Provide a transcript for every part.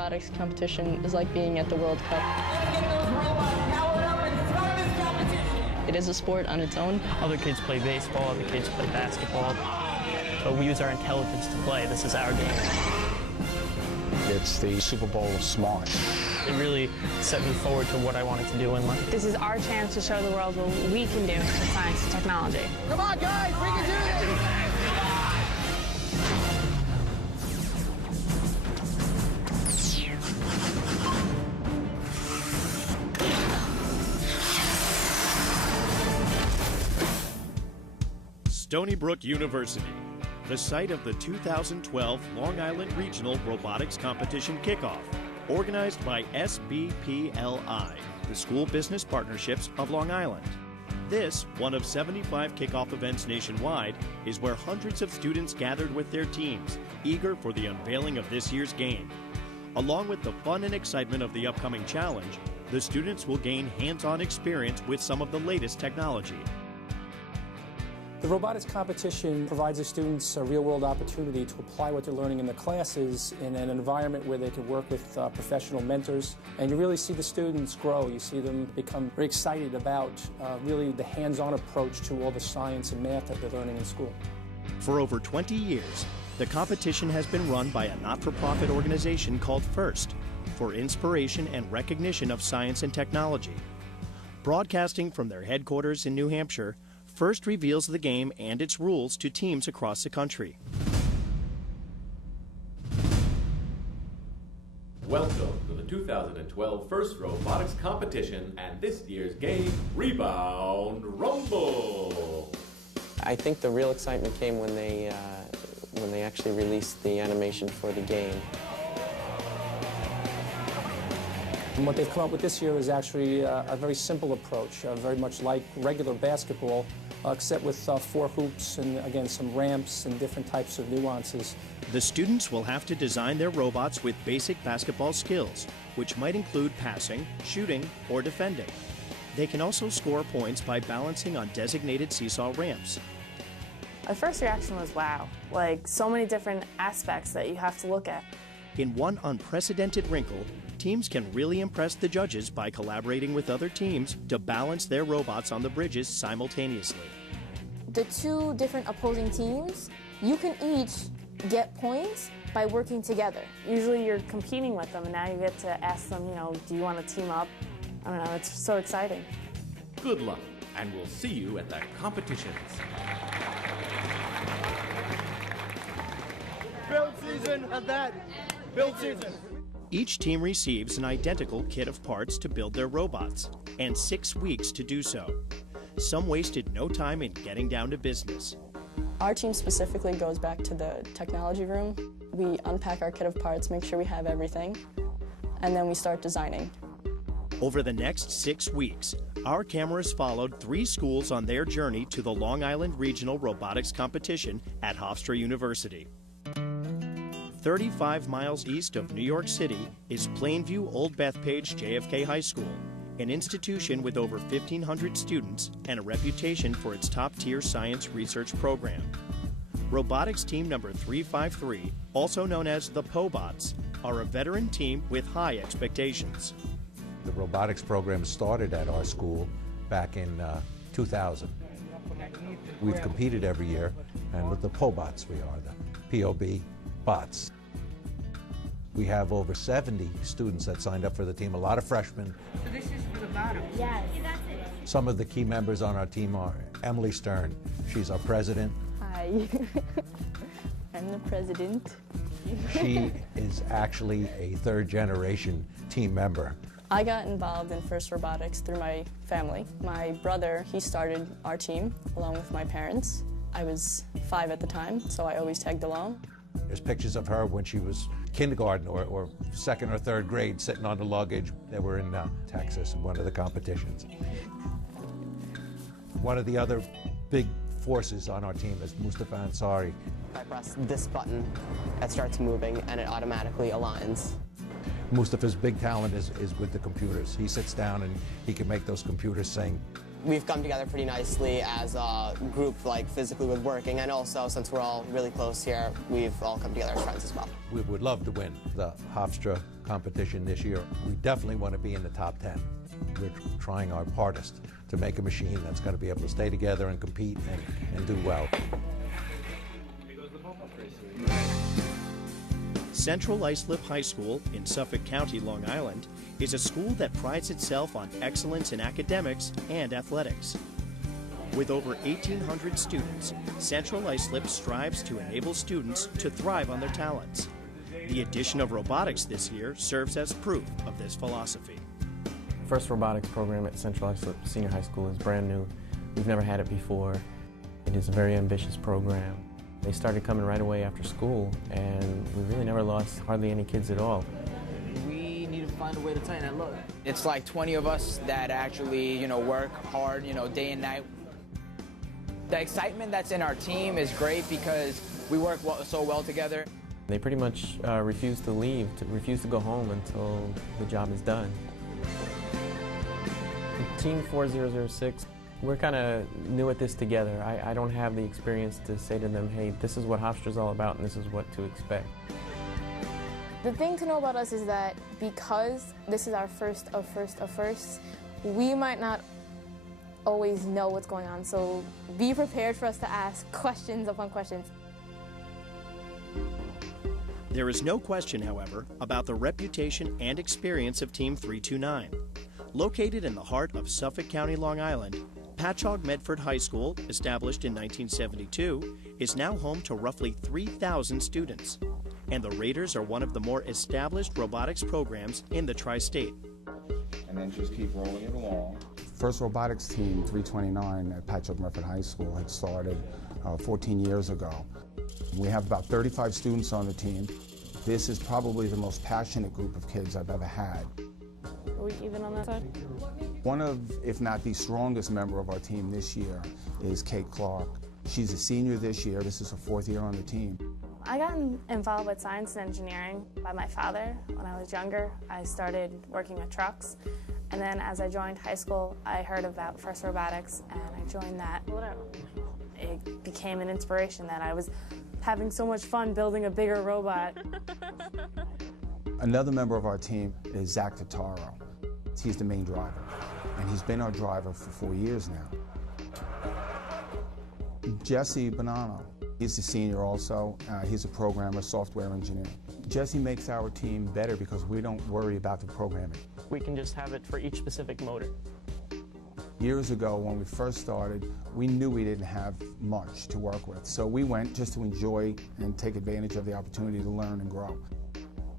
robotics competition is like being at the World Cup. It is a sport on its own. Other kids play baseball, other kids play basketball, but we use our intelligence to play. This is our game. It's the Super Bowl of smart. It really set me forward to what I wanted to do in life. This is our chance to show the world what we can do with science and technology. Come on, guys, we can do this! Stony Brook University, the site of the 2012 Long Island Regional Robotics Competition Kickoff, organized by SBPLI, the School Business Partnerships of Long Island. This, one of 75 kickoff events nationwide, is where hundreds of students gathered with their teams, eager for the unveiling of this year's game. Along with the fun and excitement of the upcoming challenge, the students will gain hands-on experience with some of the latest technology. The robotics competition provides the students a real-world opportunity to apply what they're learning in the classes in an environment where they can work with professional mentors. And you really see the students grow. You see them become very excited about really the hands-on approach to all the science and math that they're learning in school. For over 20 years, the competition has been run by a not-for-profit organization called FIRST, for inspiration and recognition of science and technology. Broadcasting from their headquarters in New Hampshire, FIRST reveals the game and its rules to teams across the country. Welcome to the 2012 FIRST Robotics Competition and this year's game, Rebound Rumble. I think the real excitement came when they actually released the animation for the game. And what they've come up with this year is actually a very simple approach, very much like regular basketball, except with 4 hoops and, again, some ramps and different types of nuances. The students will have to design their robots with basic basketball skills, which might include passing, shooting, or defending. They can also score points by balancing on designated seesaw ramps. My first reaction was wow, like so many different aspects that you have to look at. In one unprecedented wrinkle, teams can really impress the judges by collaborating with other teams to balance their robots on the bridges simultaneously. The 2 different opposing teams, you can each get points by working together. Usually you're competing with them and now you get to ask them, do you want to team up? I don't know, it's so exciting. Good luck, and we'll see you at the competitions. Build season of that. Build season. Each team receives an identical kit of parts to build their robots, and 6 weeks to do so. Some wasted no time in getting down to business. Our team specifically goes back to the technology room. We unpack our kit of parts, make sure we have everything, and then we start designing. Over the next 6 weeks, our cameras followed 3 schools on their journey to the Long Island Regional Robotics Competition at Hofstra University. 35 miles east of New York City is Plainview Old Bethpage JFK High School, an institution with over 1,500 students and a reputation for its top-tier science research program. Robotics Team number 353, also known as the POBOTs, are a veteran team with high expectations. The robotics program started at our school back in 2000. We've competed every year, and with the POBOTs we are, the POB bots. We have over 70 students that signed up for the team, a lot of freshmen. So this is for the bottom? Yes. Some of the key members on our team are Emily Stern. She's our president. Hi, I'm the president. She is actually a 3rd-generation team member. I got involved in FIRST Robotics through my family. My brother, he started our team along with my parents. I was 5 at the time, so I always tagged along. There's pictures of her when she was kindergarten or 2nd or 3rd grade sitting on the luggage. They were in Texas in one of the competitions. One of the other big forces on our team is Mustafa Ansari. I press this button, it starts moving and it automatically aligns. Mustafa's big talent is with the computers. He sits down and he can make those computers sing. We've come together pretty nicely as a group, like physically with working, and also since we're all really close here, we've all come together as friends as well. We would love to win the Hofstra competition this year, we definitely want to be in the top 10. We're trying our hardest to make a machine that's going to be able to stay together and compete and do well. Central Islip High School in Suffolk County, Long Island, is a school that prides itself on excellence in academics and athletics. With over 1,800 students, Central Islip strives to enable students to thrive on their talents. The addition of robotics this year serves as proof of this philosophy. First robotics program at Central Islip Senior High School is brand new. We've never had it before. It is a very ambitious program. They started coming right away after school, and we really never lost hardly any kids at all. We need to find a way to tighten that load. It's like 20 of us that actually, work hard, day and night. The excitement that's in our team is great because we work so well together. They pretty much refuse to leave, refuse to go home until the job is done. Team 4006, we're kind of new at this together. I don't have the experience to say to them, hey, this is what Hofstra's all about and this is what to expect. The thing to know about us is that because this is our first of firsts, we might not always know what's going on, so be prepared for us to ask questions upon questions. There is no question, however, about the reputation and experience of Team 329. Located in the heart of Suffolk County, Long Island, Patchogue Medford High School, established in 1972, is now home to roughly 3,000 students. And the Raiders are one of the more established robotics programs in the tri-state. And then just keep rolling it along. First Robotics Team 329 at Patchogue Medford High School had started 14 years ago. We have about 35 students on the team. This is probably the most passionate group of kids I've ever had. Are we even on that side? One of, if not the strongest member of our team this year is Kate Clark. She's a senior this year. This is her 4th year on the team. I got involved with science and engineering by my father when I was younger. I started working with trucks, and then as I joined high school, I heard about First Robotics, and I joined that. It became an inspiration that I was having so much fun building a bigger robot. Another member of our team is Zach Totaro. He's the main driver, and he's been our driver for 4 years now. Jesse Bonanno, he's a senior also. He's a programmer, software engineer. Jesse makes our team better because we don't worry about the programming. We can just have it for each specific motor. Years ago, when we first started, we knew we didn't have much to work with, so we went just to enjoy and take advantage of the opportunity to learn and grow.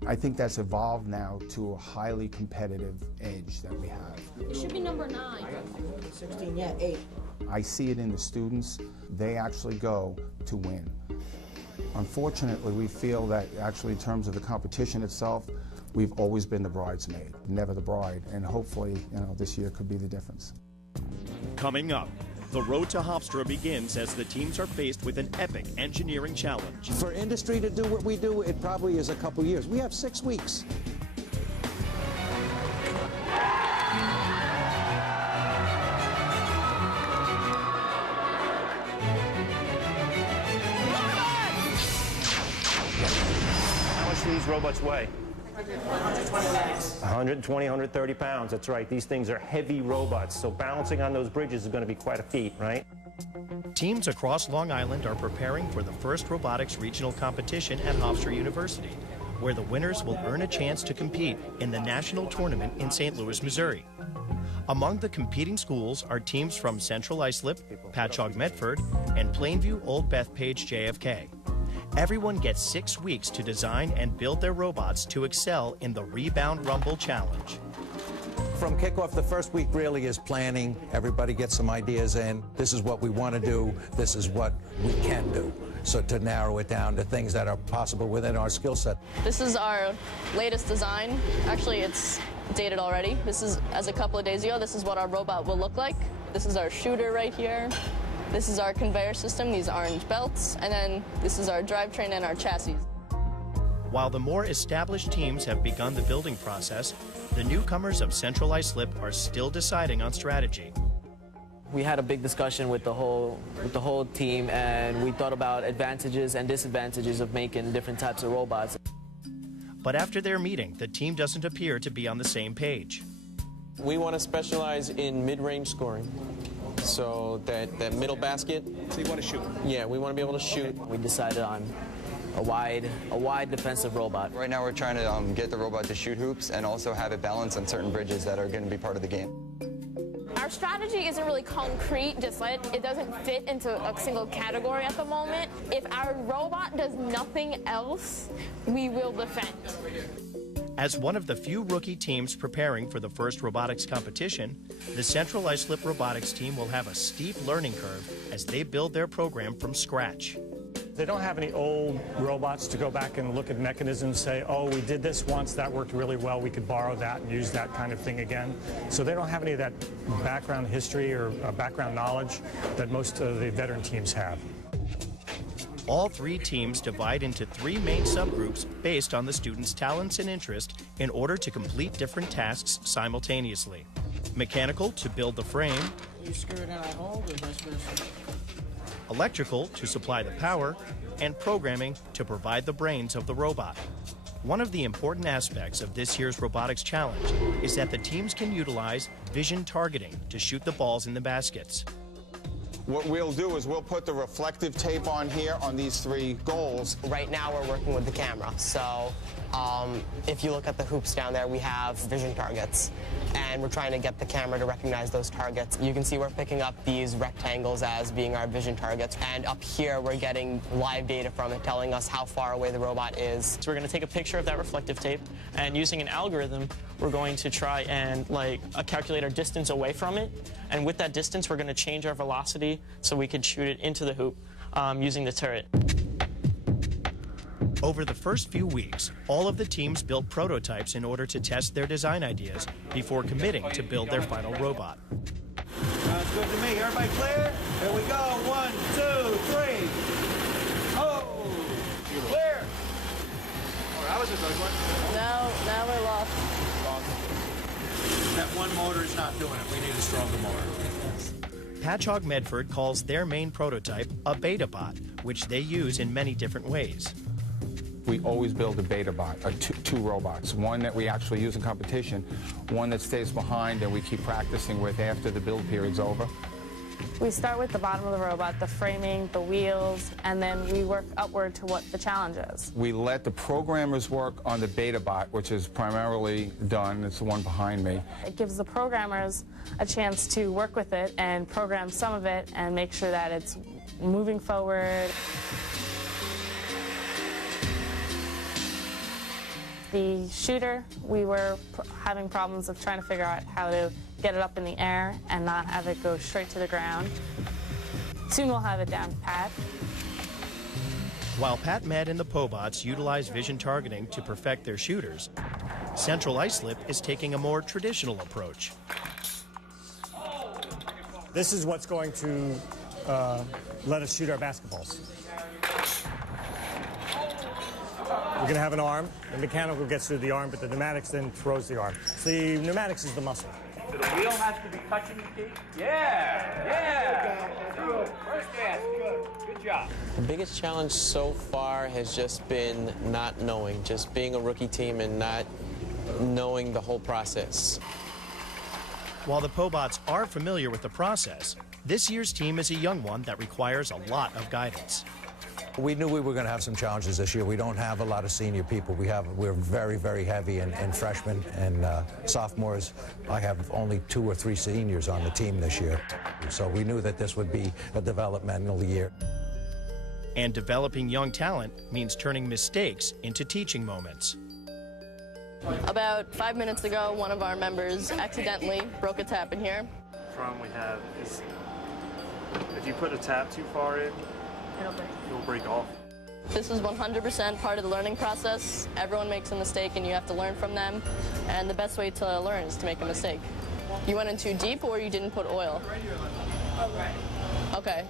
I think that's evolved now to a highly competitive edge that we have. It should be number 9. 16, yeah, 8. I see it in the students. They actually go to win. Unfortunately, we feel that actually in terms of the competition itself, we've always been the bridesmaid, never the bride, and hopefully, this year could be the difference. Coming up, the road to Hofstra begins as the teams are faced with an epic engineering challenge. For industry to do what we do, it probably is a couple years. We have 6 weeks. How much do these robots weigh? 120, 130 pounds. That's right. These things are heavy robots, so balancing on those bridges is going to be quite a feat, right? Teams across Long Island are preparing for the first robotics regional competition at Hofstra University, where the winners will earn a chance to compete in the national tournament in St. Louis, Missouri. Among the competing schools are teams from Central Islip, Patchogue Medford, and Plainview Old Bethpage JFK. Everyone gets 6 weeks to design and build their robots to excel in the Rebound Rumble Challenge. From kickoff, the first week really is planning. Everybody gets some ideas in. This is what we want to do. This is what we can do. So to narrow it down to things that are possible within our skill set. This is our latest design. Actually, it's dated already. This is, as a couple of days ago, this is what our robot will look like. This is our shooter right here. This is our conveyor system, these orange belts, and then this is our drivetrain and our chassis. While the more established teams have begun the building process, the newcomers of Central Islip are still deciding on strategy. We had a big discussion with the whole team, and we thought about advantages and disadvantages of making different types of robots. But after their meeting, the team doesn't appear to be on the same page. We want to specialize in mid-range scoring. So that middle basket. So you want to shoot? Yeah, we want to be able to shoot. We decided on a wide defensive robot. Right now we're trying to get the robot to shoot hoops and also have it balance on certain bridges that are going to be part of the game. Our strategy isn't really concrete, just like it doesn't fit into a single category at the moment. If our robot does nothing else, we will defend. As one of the few rookie teams preparing for the first robotics competition, the Central Islip Robotics team will have a steep learning curve as they build their program from scratch. They don't have any old robots to go back and look at mechanisms, say, oh, we did this once, that worked really well, we could borrow that and use that kind of thing again. So they don't have any of that background history or background knowledge that most of the veteran teams have. All three teams divide into three main subgroups based on the students' talents and interest in order to complete different tasks simultaneously. Mechanical to build the frame, You screw it in at home or vice versa? electrical to supply the power, and programming to provide the brains of the robot. One of the important aspects of this year's Robotics Challenge is that the teams can utilize vision targeting to shoot the balls in the baskets. What we'll do is we'll put the reflective tape on here on these three goals. Right now we're working with the camera, so if you look at the hoops down there, we have vision targets, and we're trying to get the camera to recognize those targets. You can see we're picking up these rectangles as being our vision targets, and up here we're getting live data from it telling us how far away the robot is. So we're going to take a picture of that reflective tape, and using an algorithm, we're going to try and calculate our distance away from it, and with that distance we're going to change our velocity so we can shoot it into the hoop using the turret. Over the first few weeks, all of the teams built prototypes in order to test their design ideas before committing to build their final robot. Sounds good to me. Everybody clear? Here we go. 1, 2, 3. Oh! Clear! Oh, that was a good one. Now we're lost. That one motor is not doing it. We need a stronger motor. Patchogue Medford calls their main prototype a beta bot, which they use in many different ways. We always build a beta bot, two robots, one that we actually use in competition, one that stays behind and we keep practicing with after the build period's over. We start with the bottom of the robot, the framing, the wheels, and then we work upward to what the challenge is. We let the programmers work on the beta bot, which is primarily done. It's the one behind me. It gives the programmers a chance to work with it and program some of it and make sure that it's moving forward. The shooter, we were having problems of trying to figure out how to get it up in the air and not have it go straight to the ground. Soon we'll have it down pat. While Pat Med and the Pobots utilize vision targeting to perfect their shooters, Central Islip is taking a more traditional approach. This is what's going to let us shoot our basketballs. We're going to have an arm. The mechanical gets through the arm, but the pneumatics then throws the arm. So the pneumatics is the muscle. So the wheel has to be touching the teeth? Yeah! Good. First pass. Good job. The biggest challenge so far has just been not knowing, just being a rookie team and not knowing the whole process. While the Pobots are familiar with the process, this year's team is a young one that requires a lot of guidance. We knew we were going to have some challenges this year. We don't have a lot of senior people. We're very, very heavy in freshmen and sophomores. I have only 2 or 3 seniors on the team this year. So we knew that this would be a developmental year. And developing young talent means turning mistakes into teaching moments. About 5 minutes ago, one of our members accidentally broke a tap in here. The problem we have is if you put a tap too far in, it'll break off. This is 100% part of the learning process. Everyone makes a mistake and you have to learn from them. And the best way to learn is to make a mistake. You went in too deep or you didn't put oil? Okay.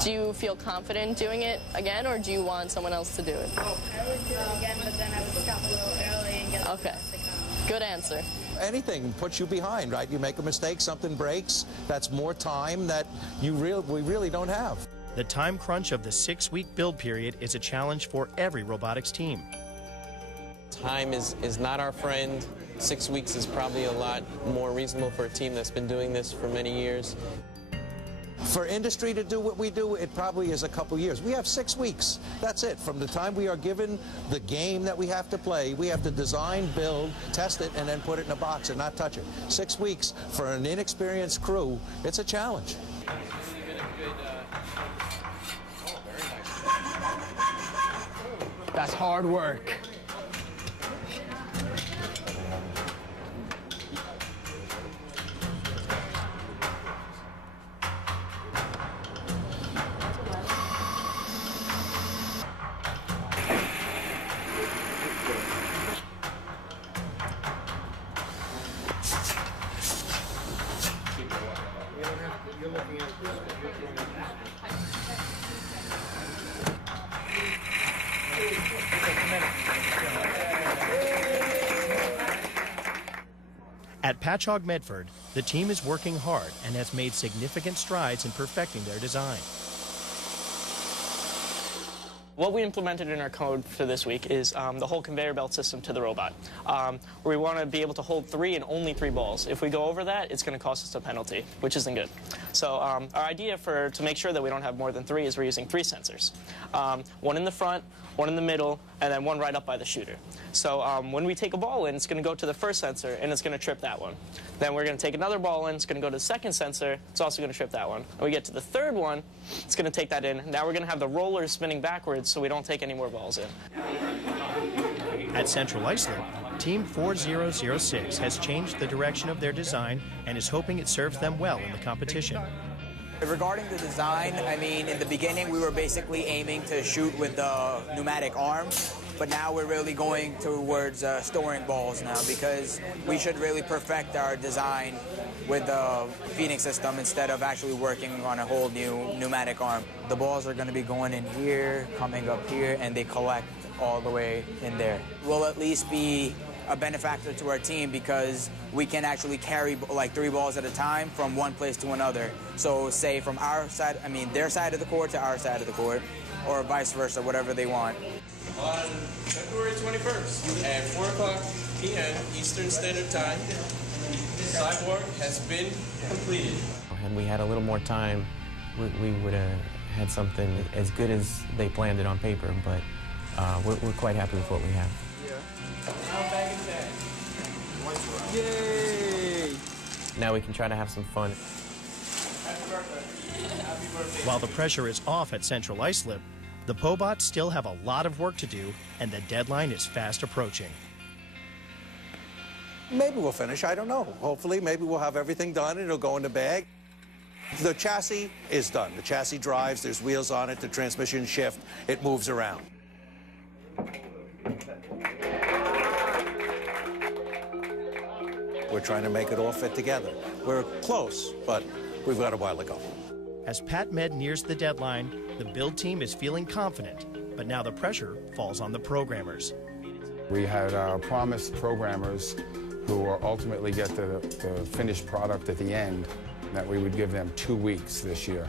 Do you feel confident doing it again or do you want someone else to do it? I would do it again, but then I would stop a little early and get Okay. Good answer. Anything puts you behind, right? You make a mistake, something breaks. That's more time that we really don't have. The time crunch of the 6-week build period is a challenge for every robotics team. Time is not our friend. 6 weeks is probably a lot more reasonable for a team that's been doing this for many years. For industry to do what we do, it probably is a couple years. We have 6 weeks. That's it. From the time we are given the game that we have to play, we have to design, build, test it, and then put it in a box and not touch it. 6 weeks for an inexperienced crew, it's a challenge. That's hard work. At Patchogue Medford, the team is working hard and has made significant strides in perfecting their design. What we implemented in our code for this week is the whole conveyor belt system to the robot. Where we want to be able to hold 3 and only 3 balls. If we go over that, it's going to cost us a penalty, which isn't good. So our idea to make sure that we don't have more than 3 is we're using 3 sensors. 1 in the front, 1 in the middle, and then 1 right up by the shooter. So when we take a ball in, it's going to go to the first sensor, and it's going to trip that one. Then we're going to take another ball in, it's going to go to the second sensor, it's also going to trip that one. And we get to the third one, it's going to take that in. Now we're going to have the rollers spinning backwards so we don't take any more balls in. At Central Islip, Team 4006 has changed the direction of their design and is hoping it serves them well in the competition. Regarding the design, I mean, in the beginning we were basically aiming to shoot with the pneumatic arm, but now we're really going towards storing balls now because we should really perfect our design with the feeding system instead of actually working on a whole new pneumatic arm. The balls are going to be going in here, coming up here, and they collect all the way in there. We'll at least be a benefactor to our team because we can actually carry like 3 balls at a time from one place to another. So say from our side, I mean their side of the court to our side of the court, or vice versa, whatever they want. On February 21st at 4 o'clock p.m. Eastern Standard Time, Cyborg has been completed. Had we had a little more time, we would have had something as good as they planned it on paper, but we're quite happy with what we have. Yay! Now we can try to have some fun. While the pressure is off at Central Islip, the Pobots still have a lot of work to do, and the deadline is fast approaching. Maybe we'll finish, I don't know. Hopefully, maybe we'll have everything done and it'll go in the bag. The chassis is done. The chassis drives, there's wheels on it, the transmission shift, it moves around. We're trying to make it all fit together. We're close, but we've got a while to go. As Pat Med nears the deadline, the build team is feeling confident, but now the pressure falls on the programmers. We had promised programmers who will ultimately get the finished product at the end, that we would give them 2 weeks this year.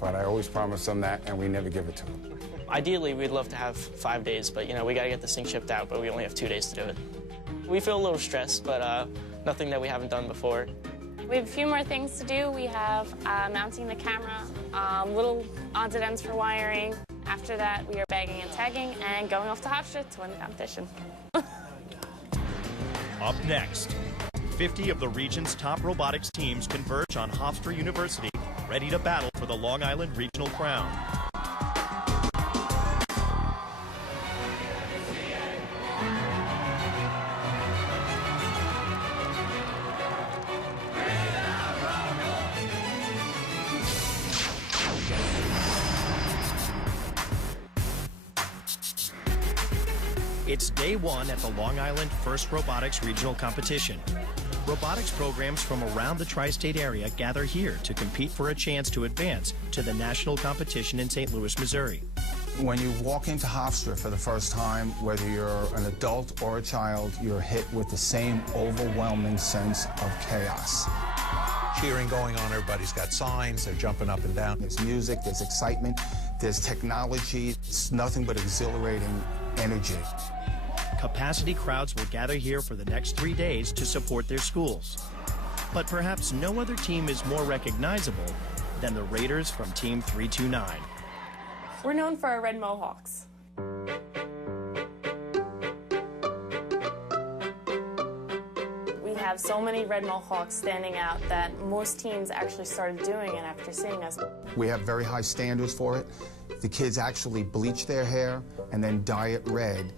But I always promise them that, and we never give it to them. Ideally, we'd love to have 5 days, but we got to get this thing shipped out, but we only have 2 days to do it. We feel a little stressed, but nothing that we haven't done before. We have a few more things to do. We have mounting the camera, little odds and ends for wiring. After that, we are bagging and tagging and going off to Hofstra to win the competition. Up next, 50 of the region's top robotics teams converge on Hofstra University, ready to battle for the Long Island Regional Crown. It's day 1 at the Long Island First Robotics Regional Competition. Robotics programs from around the tri-state area gather here to compete for a chance to advance to the national competition in St. Louis, Missouri. When you walk into Hofstra for the first time, whether you're an adult or a child, you're hit with the same overwhelming sense of chaos. Cheering going on, everybody's got signs, they're jumping up and down. There's music, there's excitement, there's technology. It's nothing but exhilarating energy. capacity crowds will gather here for the next 3 days to support their schools. But perhaps no other team is more recognizable than the Raiders from Team 329. We're known for our red mohawks. We have so many red mohawks standing out that most teams actually started doing it after seeing us. We have very high standards for it. The kids actually bleach their hair and then dye it red.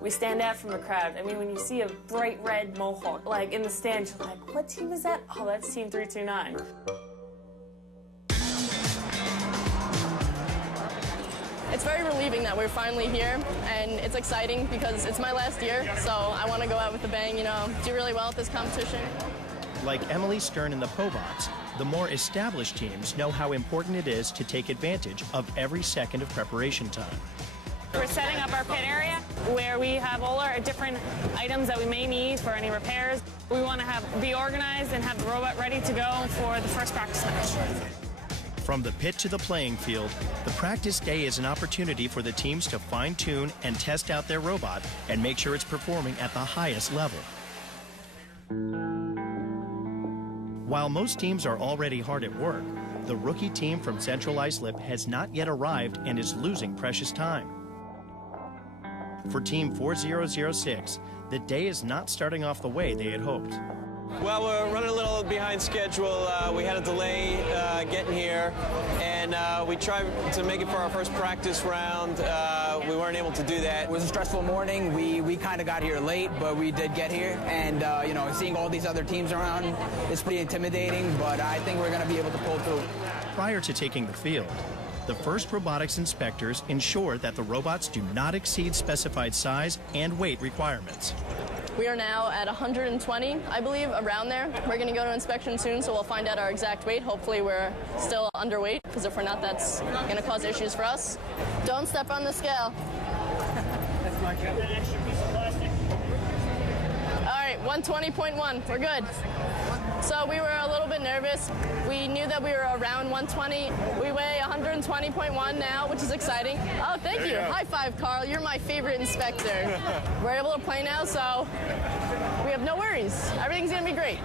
We stand out from the crowd. I mean, when you see a bright red mohawk, like in the stands, you're like, what team is that? Oh, that's Team 329. It's very relieving that we're finally here, and it's exciting because it's my last year, so I want to go out with a bang, you know, do really well at this competition. Like Emily Stern and the Pobots, the more established teams know how important it is to take advantage of every second of preparation time. We're setting up our pit area where we have all our different items that we may need for any repairs. We want to be organized and have the robot ready to go for the first practice match. From the pit to the playing field, the practice day is an opportunity for the teams to fine-tune and test out their robot and make sure it's performing at the highest level. While most teams are already hard at work, the rookie team from Central Islip has not yet arrived and is losing precious time. For Team 4006, the day is not starting off the way they had hoped. Well, we're running a little behind schedule. We had a delay getting here, and we tried to make it for our first practice round. We weren't able to do that. It was a stressful morning. We kind of got here late, but we did get here. And, you know, seeing all these other teams around is pretty intimidating, but I think we're going to be able to pull through. Prior to taking the field, the first robotics inspectors ensure that the robots do not exceed specified size and weight requirements. We are now at 120, I believe, around there. We're going to go to inspection soon, so we'll find out our exact weight. Hopefully we're still underweight, because if we're not, that's going to cause issues for us. Don't step on the scale. That's my job. That extra piece of plastic. All right, 120.1, we're good. So we were a little bit nervous. We knew that we were around 120. We weigh 120.1 now, which is exciting. Oh, thank you. High five, Carl. You're my favorite inspector. We're able to play now, so we have no worries. Everything's going to be great.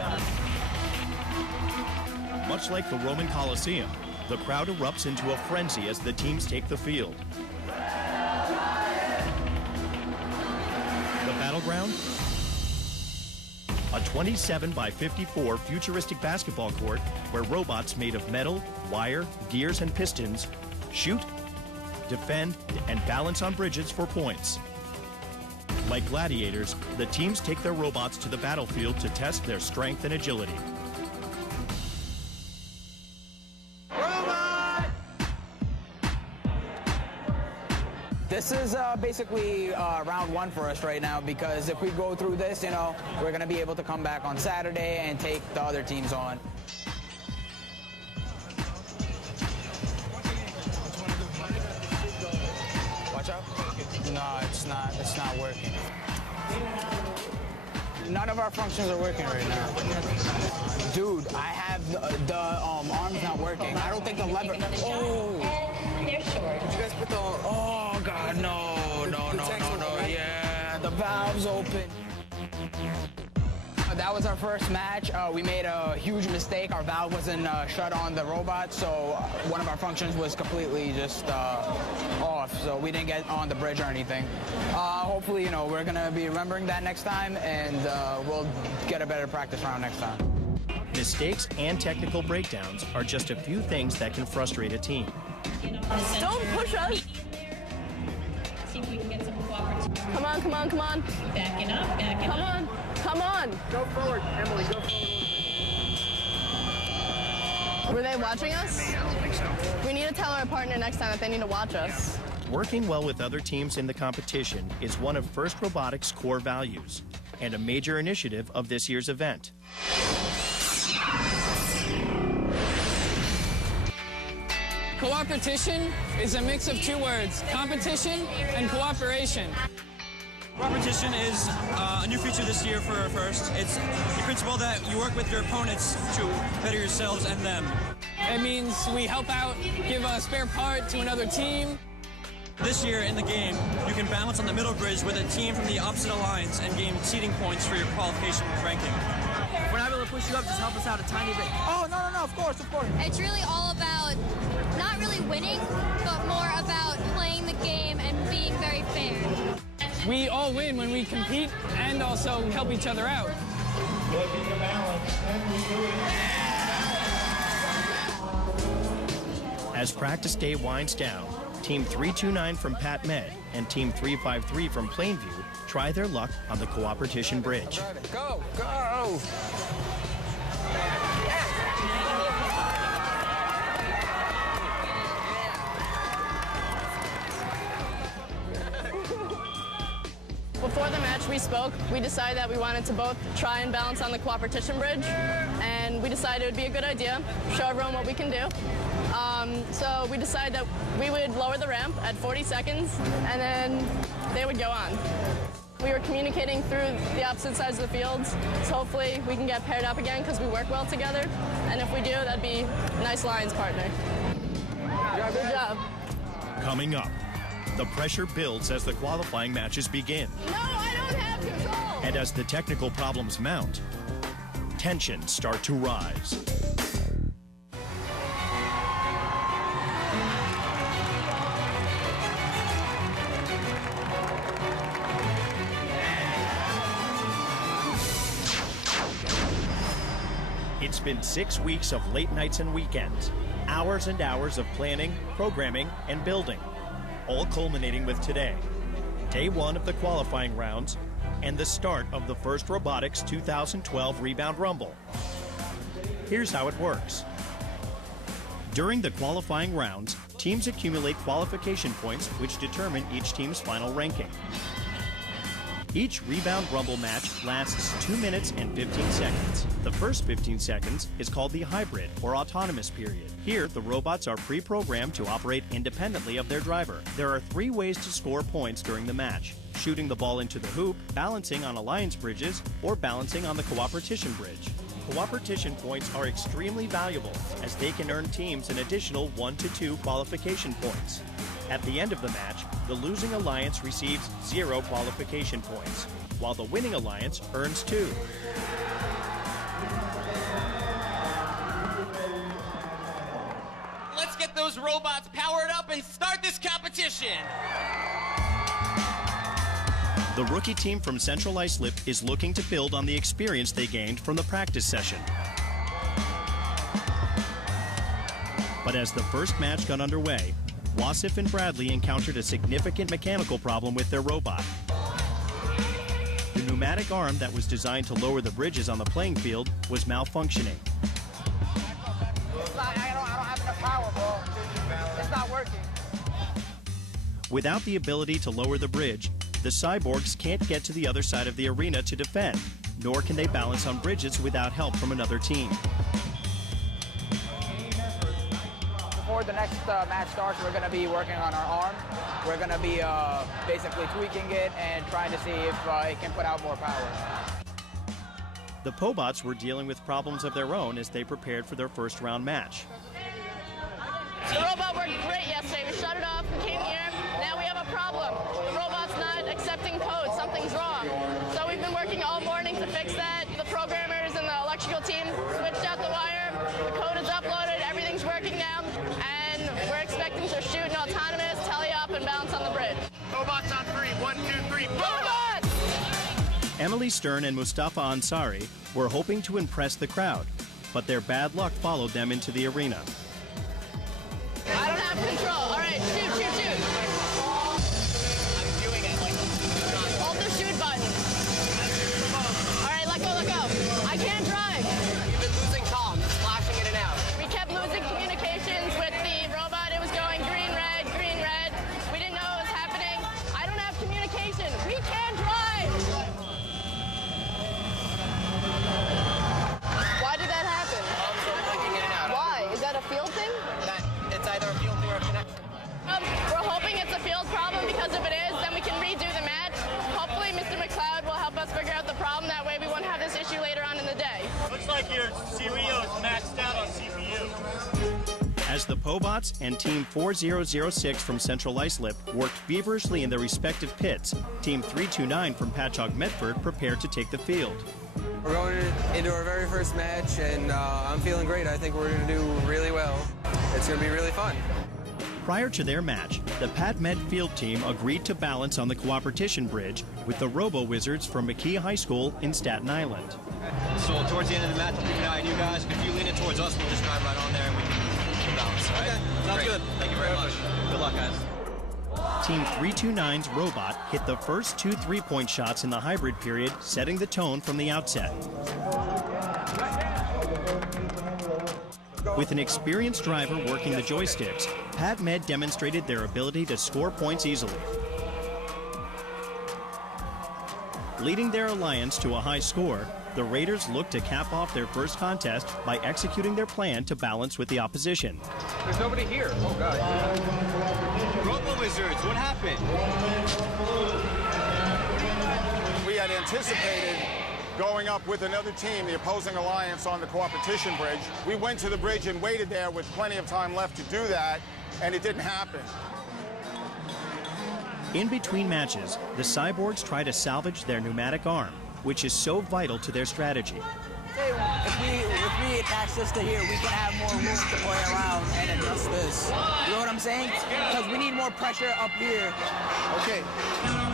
Much like the Roman Colosseum, the crowd erupts into a frenzy as the teams take the field. The battleground? A 27 by 54 futuristic basketball court where robots made of metal, wire, gears, and pistons shoot, defend, and balance on bridges for points. Like gladiators, the teams take their robots to the battlefield to test their strength and agility. This is basically round one for us right now, because if we go through this, you know, we're going to be able to come back on Saturday and take the other teams on. Watch out. No, it's not working. None of our functions are working right now. Dude, I have the arms not working. I don't think the lever. Oh. They're short. Did you guys put the? Oh God, no. Yeah, the valve's open. That was our first match. We made a huge mistake. Our valve wasn't shut on the robot, so one of our functions was completely just off. So we didn't get on the bridge or anything. Hopefully, you know, we're gonna be remembering that next time, and we'll get a better practice round next time. Mistakes and technical breakdowns are just a few things that can frustrate a team. Don't push us. See if we can get some cooperation. Come on. Backing up. Come on. Go forward, Emily, go forward. Were they watching us? I don't think so. We need to tell our partner next time that they need to watch us. Working well with other teams in the competition is one of First Robotics' core values and a major initiative of this year's event. Cooperation is a mix of two words, competition and cooperation. Cooperation is a new feature this year for First. It's the principle that you work with your opponents to better yourselves and them. It means we help out, give a spare part to another team. This year in the game, you can balance on the middle bridge with a team from the opposite alliance and gain seeding points for your qualification ranking. We're not able to push you up, just help us out a tiny bit. Oh, no, of course. It's really all about not really winning, but more about playing the game and being very fair. We all win when we compete and also help each other out. As practice day winds down, Team 329 from Pat Med and Team 353 from Plainview try their luck on the Cooperation Bridge. Go! Before the match, we spoke. We decided that we wanted to both try and balance on the Cooperation Bridge, and we decided it would be a good idea, show everyone what we can do. So we decided that we would lower the ramp at 40 seconds, and then they would go on. We were communicating through the opposite sides of the fields, so hopefully we can get paired up again because we work well together, and if we do, that'd be a nice Lions partner. Good job. Coming up, the pressure builds as the qualifying matches begin. No, I don't have control! And as the technical problems mount, tensions start to rise. It's been 6 weeks of late nights and weekends, hours and hours of planning, programming, and building, all culminating with today, day one of the qualifying rounds, and the start of the first Robotics 2012 Rebound Rumble. Here's how it works. During the qualifying rounds, teams accumulate qualification points which determine each team's final ranking. Each Rebound Rumble match lasts 2 minutes and 15 seconds. The first 15 seconds is called the hybrid or autonomous period. Here, the robots are pre-programmed to operate independently of their driver. There are 3 ways to score points during the match: shooting the ball into the hoop, balancing on alliance bridges, or balancing on the Cooperation Bridge. Cooperation points are extremely valuable as they can earn teams an additional 1 to 2 qualification points. At the end of the match, the losing alliance receives 0 qualification points, while the winning alliance earns 2. Let's get those robots powered up and start this competition! The rookie team from Central Islip is looking to build on the experience they gained from the practice session. But as the first match got underway, Wasif and Bradley encountered a significant mechanical problem with their robot. The pneumatic arm that was designed to lower the bridges on the playing field was malfunctioning. I don't have enough power, bro. It's not working. Without the ability to lower the bridge, the cyborgs can't get to the other side of the arena to defend, nor can they balance on bridges without help from another team. Before the next match starts, we're going to be working on our arm. We're going to be basically tweaking it and trying to see if it can put out more power. The Pobots were dealing with problems of their own as they prepared for their first round match. The robot worked great yesterday. We shut it off, we came here, now we have a problem. The robot's not accepting code, something's wrong. So we've been working all morning to fix that. The programmers and the electrical team switched out the wire, the code is uploaded, everything's working now, and we're expecting to shoot an autonomous, tele-up, and bounce on the bridge. Robots on 3, 1, 2, 3, robots! Emily Stern and Mustafa Ansari were hoping to impress the crowd, but their bad luck followed them into the arena. I don't have control. All right, shoot, shoot, shoot. I'm doing it. Hold the shoot button. All right, let go, let go. I can't drive. You've been losing comms, flashing in and out. We kept losing communications with the robot. It was going green, red, green, red. We didn't know what was happening. I don't have communication. We can't drive. Why did that happen? Comms are clicking in and out. Why? Is that a field the Pobots and Team 4006 from Central Islip worked feverishly in their respective pits, Team 329 from Patchogue Medford prepared to take the field. We're going into our very first match, and I'm feeling great. I think we're going to do really well. It's going to be really fun. Prior to their match, the Pat Med field team agreed to balance on the Cooperation Bridge with the Robo Wizards from McKee High School in Staten Island. So towards the end of the match, I'll keep an eye on you guys. If you lean it towards us, we'll just drive right on there and we can balance, all right? Okay, sounds good. Thank you very much. Good luck, guys. Team 329's Robot hit the first 2 3-point shots in the hybrid period, setting the tone from the outset. With an experienced driver working the joysticks, Pat Med demonstrated their ability to score points easily. Leading their alliance to a high score, the Raiders looked to cap off their first contest by executing their plan to balance with the opposition. There's nobody here. Oh, God. Robo Wizards, what happened? We had anticipated going up with another team, the opposing alliance, on the Cooperation Bridge. We went to the bridge and waited there with plenty of time left to do that, and it didn't happen. In between matches, the Cyborgs try to salvage their pneumatic arm, which is so vital to their strategy. If we attach this to here, we can have more room to play around and adjust this. You know what I'm saying? Because we need more pressure up here. Okay.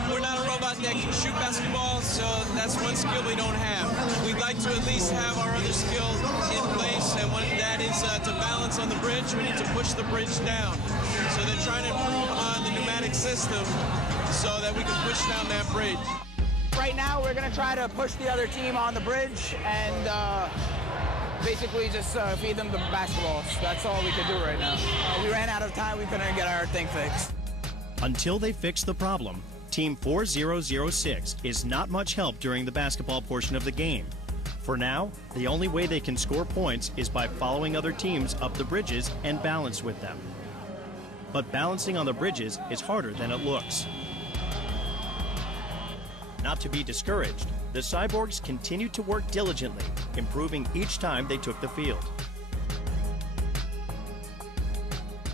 We're not a robot that can shoot basketball, so that's one skill we don't have. We'd like to at least have our other skills in place, and one that is to balance on the bridge. We need to push the bridge down. So they're trying to improve on the pneumatic system so that we can push down that bridge. Right now, we're going to try to push the other team on the bridge and basically just feed them the basketballs. That's all we can do right now. We ran out of time. We couldn't get our thing fixed. Until they fix the problem, Team 4006 is not much help during the basketball portion of the game. For now, the only way they can score points is by following other teams up the bridges and balance with them. But balancing on the bridges is harder than it looks. Not to be discouraged, the Cyborgs continued to work diligently, improving each time they took the field.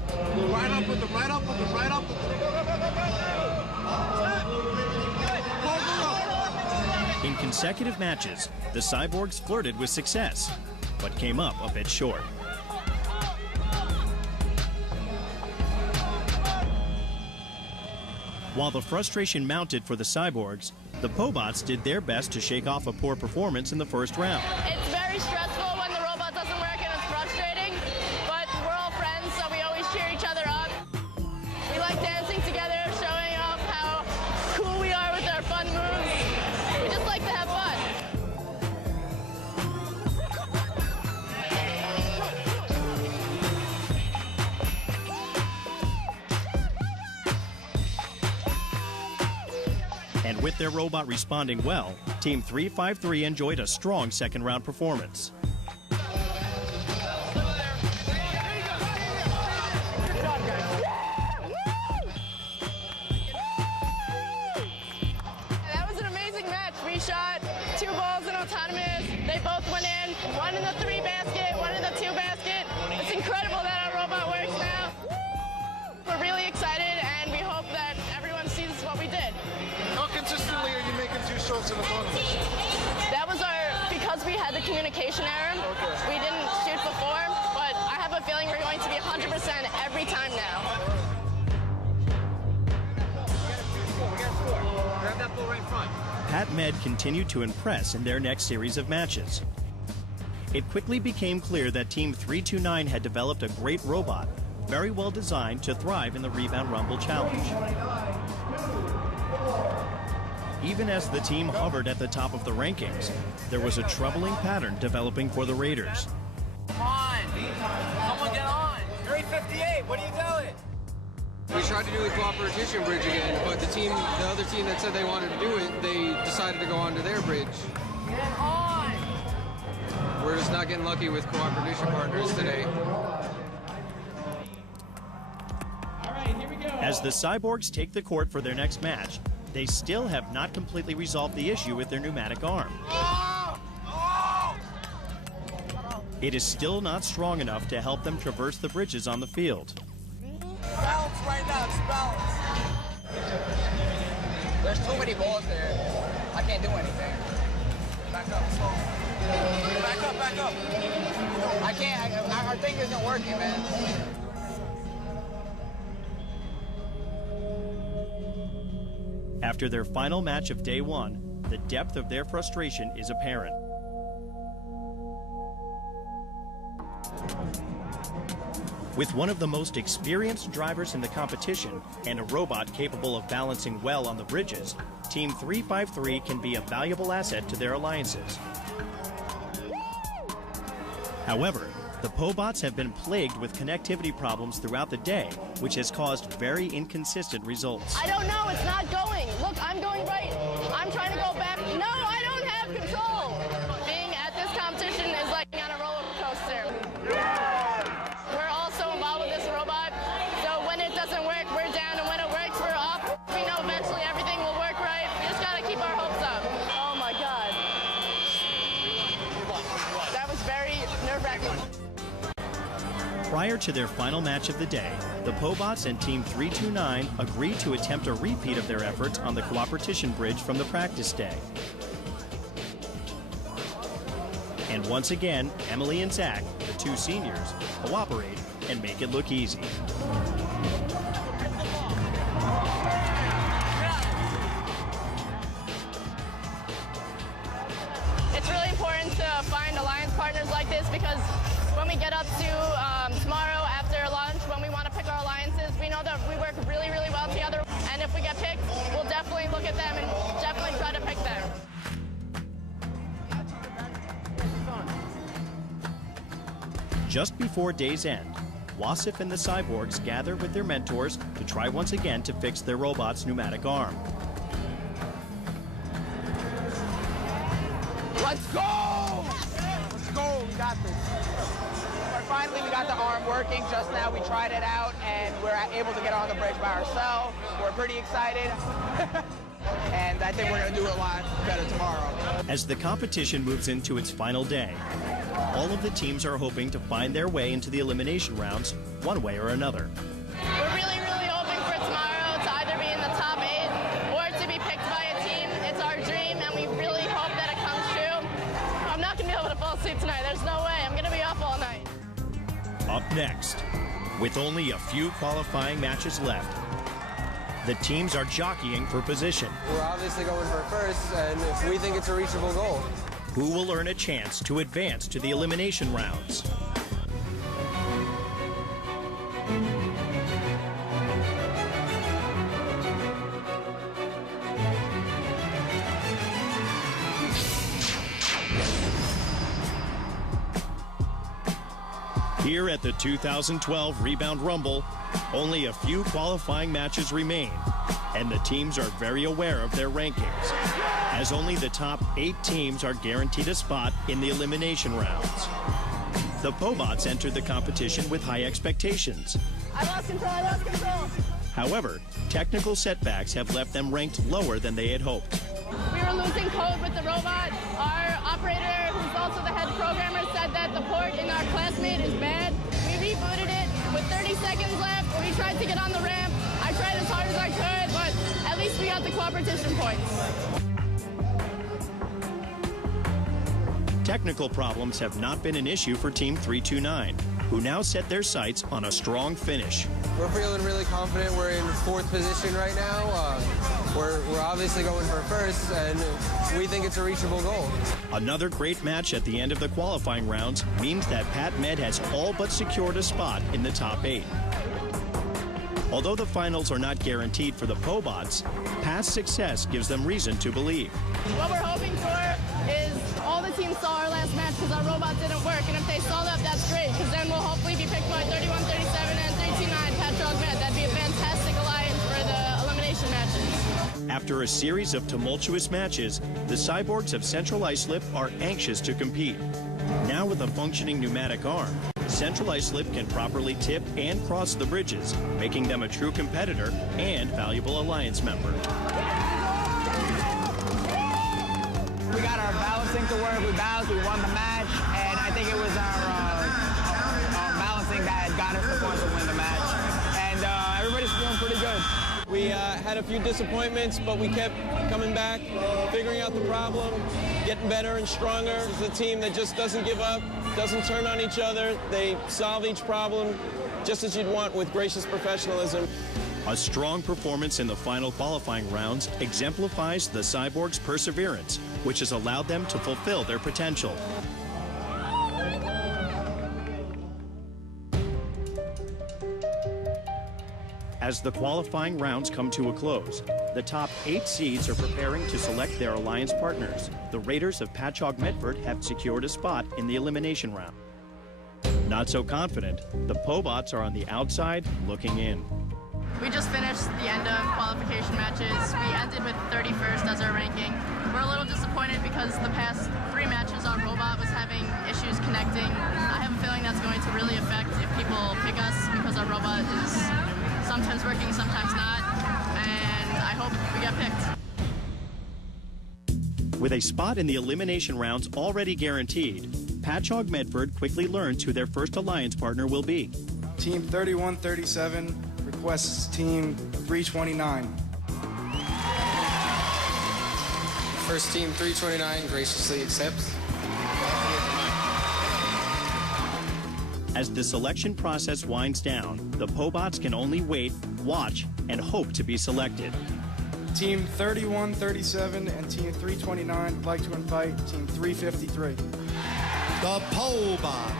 Right up with them, right up with them, right up with them. In consecutive matches, the Cyborgs flirted with success, but came up a bit short. While the frustration mounted for the Cyborgs, the Pobots did their best to shake off a poor performance in the first round. It's very stressful when the robot doesn't work and it's frustrating, but we're all friends, so we always cheer each other up. We like dancing together, showing off how cool we are with our fun moves. We just like to have fun. And with their robot responding well, Team 353 enjoyed a strong second round performance. That was an amazing match. We shot 2 balls in autonomous. They both went in, one in the 3 basket, one in the 2 basket. It's incredible that our robot works now. We're really excited, and we hope that everyone sees what we did. How consistently are you making 2 shots in autonomous? That was because we had the communication error. We didn't shoot before, but I have a feeling we're going to be 100% every time now. Grab that ball right in front. Pat Med continued to impress in their next series of matches. It quickly became clear that Team 329 had developed a great robot, very well designed to thrive in the Rebound Rumble Challenge. Even as the team hovered at the top of the rankings, there was a troubling pattern developing for the Raiders. Come on! Someone get on! 358, what are you doing? We tried to do the Cooperation Bridge again, but the other team that said they wanted to do it, they decided to go onto their bridge. Get on! We're just not getting lucky with cooperation partners today. As the Cyborgs take the court for their next match, they still have not completely resolved the issue with their pneumatic arm. it is still not strong enough to help them traverse the bridges on the field. Balance right now, just balance. There's too many balls there. I can't do anything. Back up, slow. Back up, back up. I can't, our thing isn't working, man. After their final match of day one, the depth of their frustration is apparent. With one of the most experienced drivers in the competition and a robot capable of balancing well on the bridges, Team 353 can be a valuable asset to their alliances. However, the Pobots have been plagued with connectivity problems throughout the day, which has caused very inconsistent results. I don't know, it's not going. Look, I'm going right. I'm trying to go back. No, I don't have control. Being at this competition is like on a roller coaster. We're also involved with this robot, so when it doesn't work, we're down, and when it works, we're up. We know eventually everything will work right. We just gotta keep our hopes up. Oh my God. That was very nerve-wracking. Prior to their final match of the day, the Pobots and Team 329 agreed to attempt a repeat of their efforts on the Cooperation Bridge from the practice day. And once again, Emily and Zach, the two seniors, cooperate and make it look easy. It's really important to find alliance partners like this because when we get up to tomorrow after lunch, when we want to pick our alliances, we know that we work really, really well together. And if we get picked, we'll definitely look at them and definitely try to pick them. Just before day's end, Wasif and the Cyborgs gather with their mentors to try once again to fix their robot's pneumatic arm. Let's go! Let's go, we got this. Finally, we got the arm working. Just now, we tried it out, and we're able to get on the bridge by ourselves. We're pretty excited, and I think we're going to do it a lot better tomorrow. As the competition moves into its final day, all of the teams are hoping to find their way into the elimination rounds one way or another. We're really, really hoping for tomorrow to either be in the top 8 or to be picked by a team. It's our dream, and we really hope that it comes true. I'm not going to be able to fall asleep tonight. There's no way. I'm going to be up all night. Up next, with only a few qualifying matches left, the teams are jockeying for position. We're obviously going for first, and if we think it's a reachable goal. Who will earn a chance to advance to the elimination rounds? Here at the 2012 Rebound Rumble, only a few qualifying matches remain, and the teams are very aware of their rankings, as only the top 8 teams are guaranteed a spot in the elimination rounds. The Pobots entered the competition with high expectations. I lost control. However, technical setbacks have left them ranked lower than they had hoped. We were losing code with the robot. Our operator, who's also the head programmer, said that the port in our classmate is bad. We rebooted it with 30 seconds left. We tried to get on the ramp. I tried as hard as I could, but at least we got the cooperation points. Technical problems have not been an issue for Team 329, who now set their sights on a strong finish. We're feeling really confident. We're in 4th position right now. We're obviously going for first, and we think it's a reachable goal. Another great match at the end of the qualifying rounds means that Pat Med has all but secured a spot in the top 8. Although the finals are not guaranteed for the Pobots, past success gives them reason to believe. What we're hoping for is all the teams saw our last match because our robot didn't work, and if they saw that, that's great, because then we'll hopefully be picked by 31-37 and 329 Patrick Med. That'd be a fantastic alliance for the elimination matches. After a series of tumultuous matches, the Cyborgs of Central Islip are anxious to compete. Now with a functioning pneumatic arm, Central Islip can properly tip and cross the bridges, making them a true competitor and valuable alliance member. We got our balancing to work. We balanced. We won the match, and I think it was our balancing that got us the points to win the match. And everybody's feeling pretty good. We had a few disappointments, but we kept coming back, figuring out the problem, getting better and stronger. It's a team that just doesn't give up, doesn't turn on each other. They solve each problem just as you'd want with gracious professionalism. A strong performance in the final qualifying rounds exemplifies the Cyborgs' perseverance, which has allowed them to fulfill their potential. As the qualifying rounds come to a close, the top 8 seeds are preparing to select their alliance partners. The Raiders of Patchogue Medford have secured a spot in the elimination round. Not so confident, the Pobots are on the outside looking in. We just finished the end of qualification matches. We ended with 31st as our ranking. We're a little disappointed because the past 3 matches our robot was having issues connecting. I have a feeling that's going to really affect if people pick us because our robot is sometimes working, sometimes not, and I hope we get picked. With a spot in the elimination rounds already guaranteed, Patchogue Medford quickly learns who their first alliance partner will be. Team 3137 requests Team 329. First Team 329 graciously accepts. As the selection process winds down, the Pobots can only wait, watch, and hope to be selected. Team 3137 and Team 329 would like to invite Team 353. The Pobots.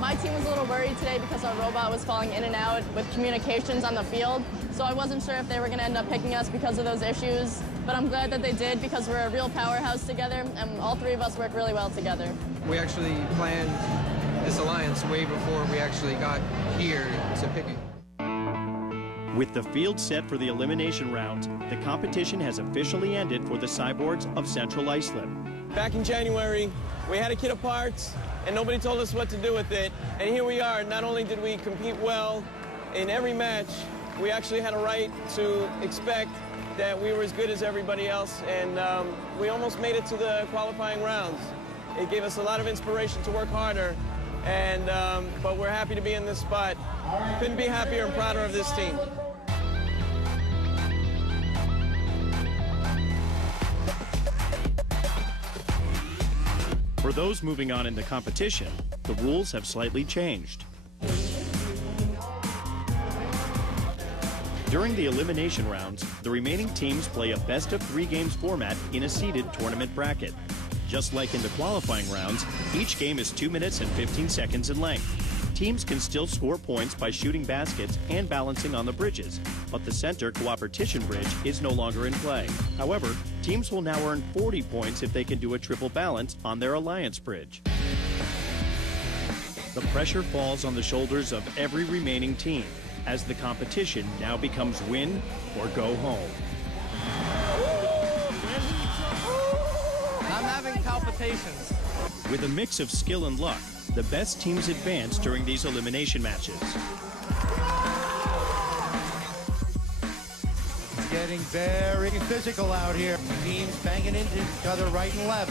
My team was a little worried today because our robot was falling in and out with communications on the field, so I wasn't sure if they were going to end up picking us because of those issues, but I'm glad that they did because we're a real powerhouse together, and all 3 of us work really well together. We actually planned this alliance way before we actually got here to pick it. With the field set for the elimination rounds, the competition has officially ended for the Cyborgs of Central Islip. Back in January, we had a kit of parts, and nobody told us what to do with it. And here we are. Not only did we compete well in every match, we actually had a right to expect that we were as good as everybody else, and we almost made it to the qualifying rounds. It gave us a lot of inspiration to work harder, and but we're happy to be in this spot. Couldn't be happier and prouder of this team. For those moving on in the competition, the rules have slightly changed. During the elimination rounds, the remaining teams play a best-of-3 games format in a seeded tournament bracket. Just like in the qualifying rounds, each game is 2 minutes and 15 seconds in length. Teams can still score points by shooting baskets and balancing on the bridges, but the center cooperation bridge is no longer in play. However, teams will now earn 40 points if they can do a triple balance on their alliance bridge. The pressure falls on the shoulders of every remaining team, as the competition now becomes win or go home. I'm having palpitations. With a mix of skill and luck, the best teams advance during these elimination matches. It's getting very physical out here. Teams banging into each other right and left.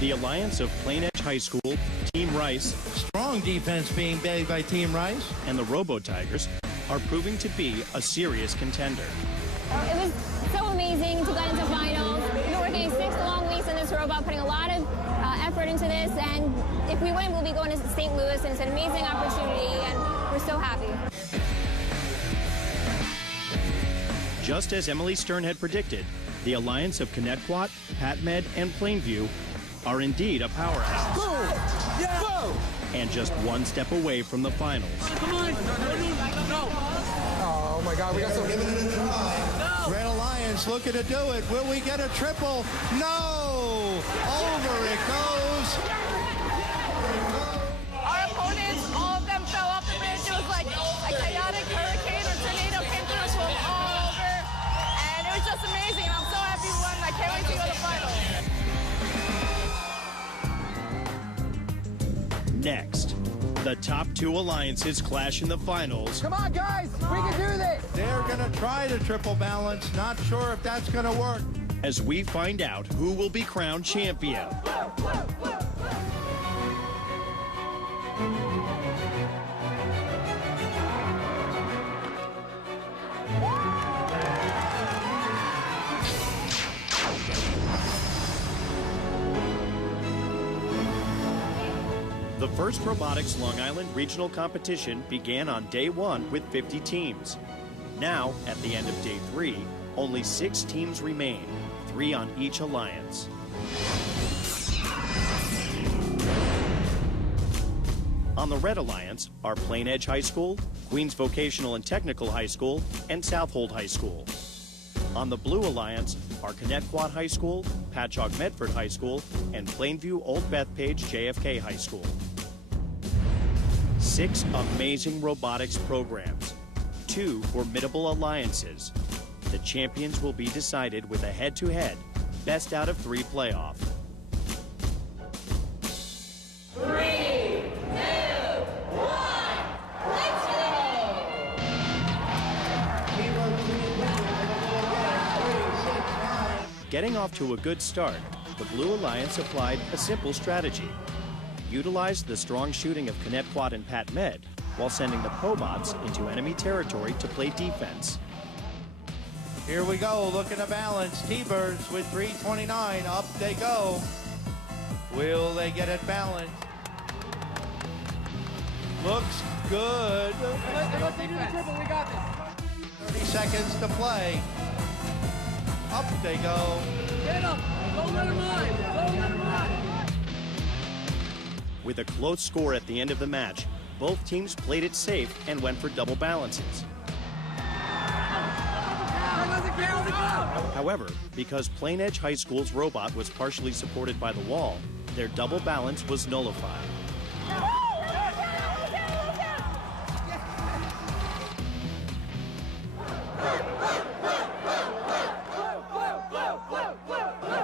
The alliance of Plain Edge High School, Team Rice, strong defense being made by Team Rice, and the Robo Tigers are proving to be a serious contender. It was so amazing to get into finals. We've been working 6 long weeks in this robot, putting a lot of effort into this, and if we win, we'll be going to St. Louis, and it's an amazing opportunity, and we're so happy. Just as Emily Stern had predicted, the alliance of Connecticut, PatMed, and Plainview are indeed a powerhouse. Boom! Yeah! Boom! And just 1 step away from the finals. Come on! No! Oh my God, we got some. Red Alliance looking to do it. Will we get a triple? No! Over it goes. Our opponents, all of them fell off the bridge. It was like a chaotic hurricane or tornado came through us from all over. And it was just amazing. I'm so happy we won. I can't wait to go to the finals. Next, the top 2 alliances clash in the finals. Come on, guys! We can do this! They're going to try to triple balance. Not sure if that's going to work. as we find out who will be crowned champion. The first Robotics Long Island Regional Competition began on day 1 with 50 teams. Now, at the end of day 3, only 6 teams remain, 3 on each alliance. On the Red Alliance are Plain Edge High School, Queens Vocational and Technical High School, and Southold High School. On the Blue Alliance are Connecticut High School, Patchogue Medford High School, and Plainview Old Bethpage JFK High School. 6 amazing robotics programs, 2 formidable alliances. The champions will be decided with a head-to-head, best out of 3 playoff. 3, 2, 1, let's go! Getting off to a good start, the Blue Alliance applied a simple strategy. Utilized the strong shooting of Connecticut and Pat Med while sending the Pobots into enemy territory to play defense. Here we go, looking to balance. T-Birds with 329, up they go. Will they get it balanced? Looks good. Let's do the triple, we got this. 30 seconds to play. Up they go. Get them, don't let them run, don't let them run. With a close score at the end of the match, both teams played it safe and went for double balances. However, because Plain Edge High School's robot was partially supported by the wall, their double balance was nullified.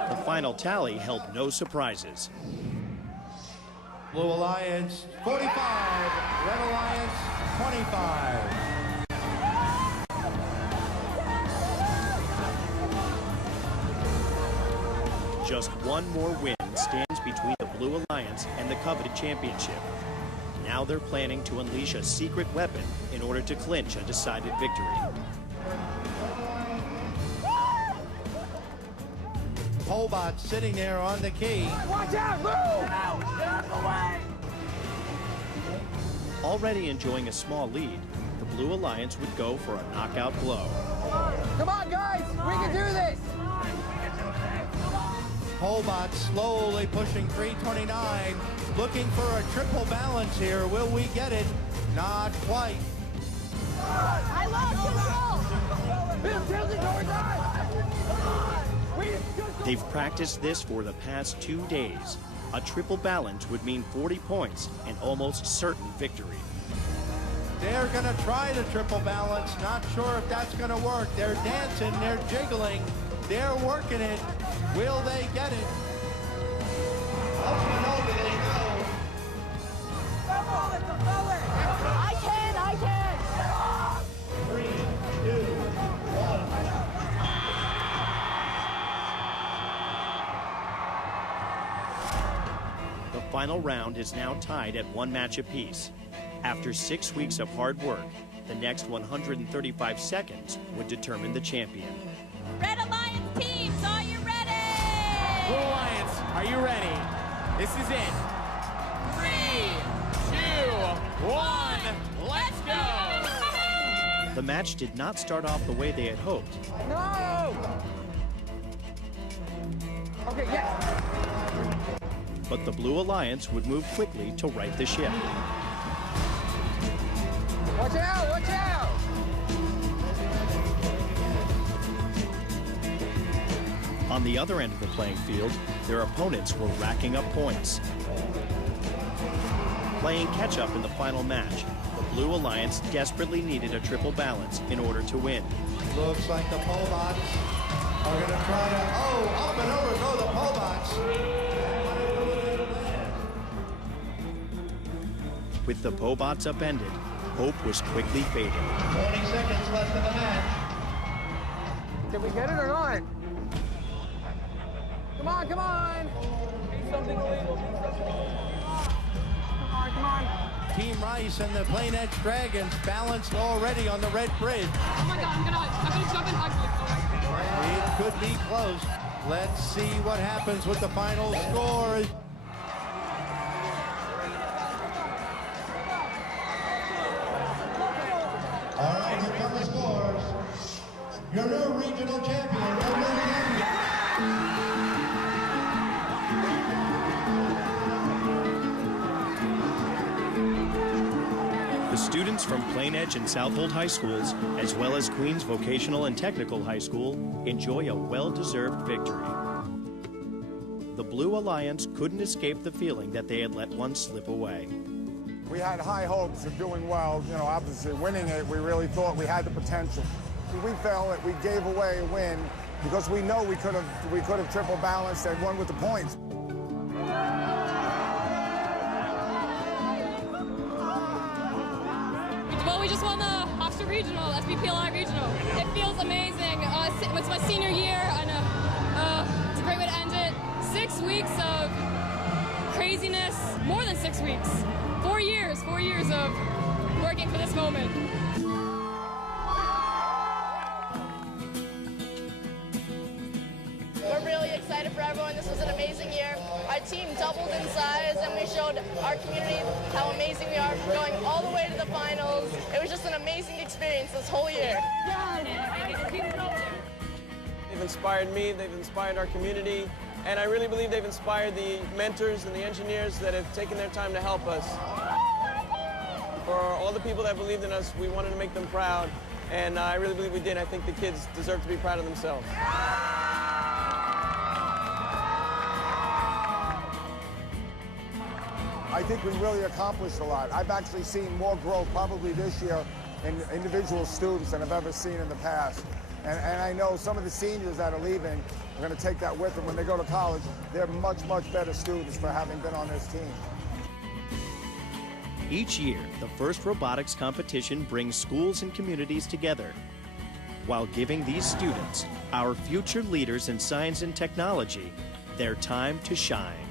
The final tally held no surprises. Blue Alliance 45, Red Alliance 25. Just one more win stands between the Blue Alliance and the coveted championship. Now they're planning to unleash a secret weapon in order to clinch a decided victory. Pobot sitting there on the key. Watch out, move! Get out of the way! Already enjoying a small lead, the Blue Alliance would go for a knockout blow. Come on, guys, we can do this! Pobot slowly pushing 329, looking for a triple balance here. Will we get it? Not quite. I lost control! Tilting towards us! They've practiced this for the past 2 days. A triple balance would mean 40 points and almost certain victory. They're going to try the triple balance. Not sure if that's going to work. They're dancing, they're jiggling, they're working it. Will they get it? Up and over they go. I can! 3, 2, 1. The final round is now tied at 1 match apiece. After 6 weeks of hard work, the next 135 seconds would determine the champion. Red Alliance teams, are you ready? Blue Alliance, are you ready? This is it. 3, 2, 1, let's go! The match did not start off the way they had hoped. No! Okay, yes. But the Blue Alliance would move quickly to right the ship. Watch out, watch out! On the other end of the playing field, their opponents were racking up points. Playing catch-up in the final match, the Blue Alliance desperately needed a triple balance in order to win. Looks like the Pobots are going to try to, up and over go the Pobots. With the Pobots upended, hope was quickly fading. 20 seconds left in the match. Did we get it or not? Come on, come on. Be something illegal. Come on. Team Rice and the Plain Edge Dragons balanced already on the red bridge. Oh my God, I'm gonna jump and hug you. It could be close. Let's see what happens with the final score. All right, here come the scores. Your new regional champion, The students from Plain Edge and Southold High Schools, as well as Queens Vocational and Technical High School, enjoy a well-deserved victory. The Blue Alliance couldn't escape the feeling that they had let one slip away. We had high hopes of doing well. You know, obviously winning it, we really thought we had the potential. We felt that we gave away a win because we know we could have triple balanced and won with the points. Well, we just won the Hofstra Regional, SBPLI Regional. It feels amazing. It's my senior year, and it's a great way to end it. 6 weeks of craziness, more than 6 weeks. 4 years of working for this moment. We're really excited for everyone. This was an amazing year. Our team doubled in size, and we showed our community how amazing we are, going all the way to the finals. It was just an amazing experience this whole year. They've inspired me, they've inspired our community, and I really believe they've inspired the mentors and the engineers that have taken their time to help us. For all the people that believed in us, we wanted to make them proud, and I really believe we did. I think the kids deserve to be proud of themselves. I think we really accomplished a lot. I've actually seen more growth probably this year in individual students than I've ever seen in the past. And I know some of the seniors that are leaving are going to take that with them when they go to college. They're much, much better students for having been on this team. Each year, the first robotics competition brings schools and communities together while giving these students, our future leaders in science and technology, their time to shine.